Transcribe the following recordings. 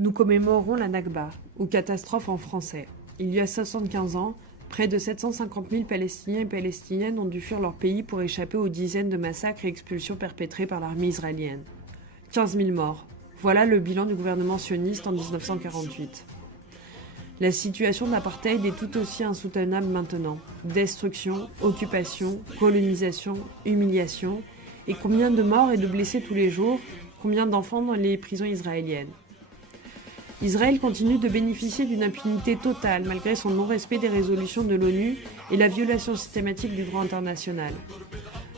Nous commémorons la Nakba, ou catastrophe en français. Il y a 75 ans, près de 750 000 Palestiniens et Palestiniennes ont dû fuir leur pays pour échapper aux dizaines de massacres et expulsions perpétrés par l'armée israélienne. 15 000 morts. Voilà le bilan du gouvernement sioniste en 1948. La situation d'apartheid est tout aussi insoutenable maintenant. Destruction, occupation, colonisation, humiliation. Et combien de morts et de blessés tous les jours? Combien d'enfants dans les prisons israéliennes? Israël continue de bénéficier d'une impunité totale malgré son non-respect des résolutions de l'ONU et la violation systématique du droit international.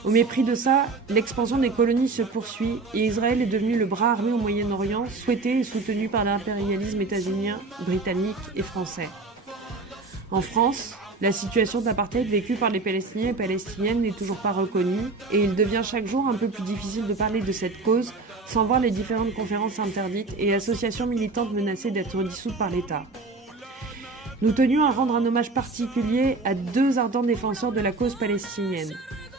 Au mépris de ça, l'expansion des colonies se poursuit et Israël est devenu le bras armé au Moyen-Orient, souhaité et soutenu par l'impérialisme états-unien, britannique et français. En France, la situation d'apartheid vécue par les Palestiniens et Palestiniennes n'est toujours pas reconnue et il devient chaque jour un peu plus difficile de parler de cette cause sans voir les différentes conférences interdites et associations militantes menacées d'être dissoutes par l'État. Nous tenions à rendre un hommage particulier à deux ardents défenseurs de la cause palestinienne.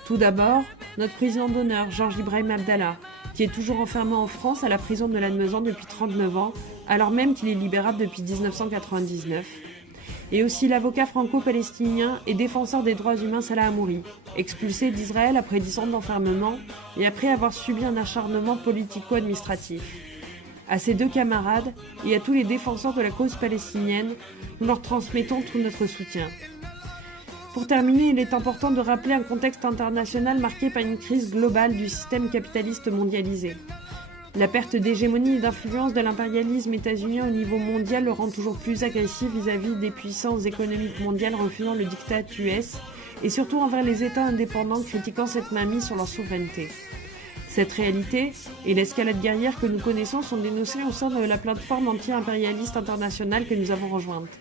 Tout d'abord, notre président d'honneur, Georges Ibrahim Abdallah, qui est toujours enfermé en France à la prison de Lannemezan depuis 39 ans, alors même qu'il est libérable depuis 1999. Et aussi l'avocat franco-palestinien et défenseur des droits humains Salah Hamouri, expulsé d'Israël après 10 ans d'enfermement et après avoir subi un acharnement politico-administratif. À ces deux camarades et à tous les défenseurs de la cause palestinienne, nous leur transmettons tout notre soutien. Pour terminer, il est important de rappeler un contexte international marqué par une crise globale du système capitaliste mondialisé. La perte d'hégémonie et d'influence de l'impérialisme états-unien au niveau mondial le rend toujours plus agressif vis-à-vis des puissances économiques mondiales refusant le diktat US et surtout envers les États indépendants critiquant cette mainmise sur leur souveraineté. Cette réalité et l'escalade guerrière que nous connaissons sont dénoncées au sein de la plateforme anti-impérialiste internationale que nous avons rejointe.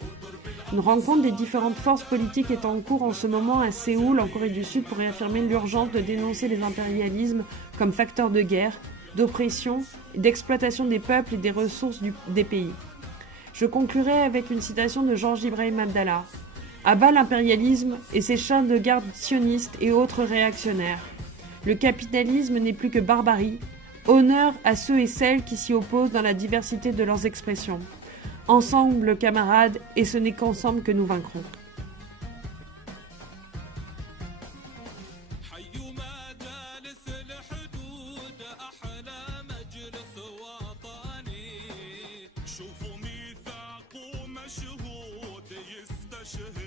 Une rencontre des différentes forces politiques est en cours en ce moment à Séoul, en Corée du Sud, pour réaffirmer l'urgence de dénoncer les impérialismes comme facteurs de guerre, d'oppression et d'exploitation des peuples et des ressources des pays. Je conclurai avec une citation de Georges Ibrahim Abdallah. « À bas l'impérialisme et ses chiens de garde sionistes et autres réactionnaires. Le capitalisme n'est plus que barbarie. Honneur à ceux et celles qui s'y opposent dans la diversité de leurs expressions. Ensemble, camarades, et ce n'est qu'ensemble que nous vaincrons. » شوفوا ميثاق ومشهود يستشهد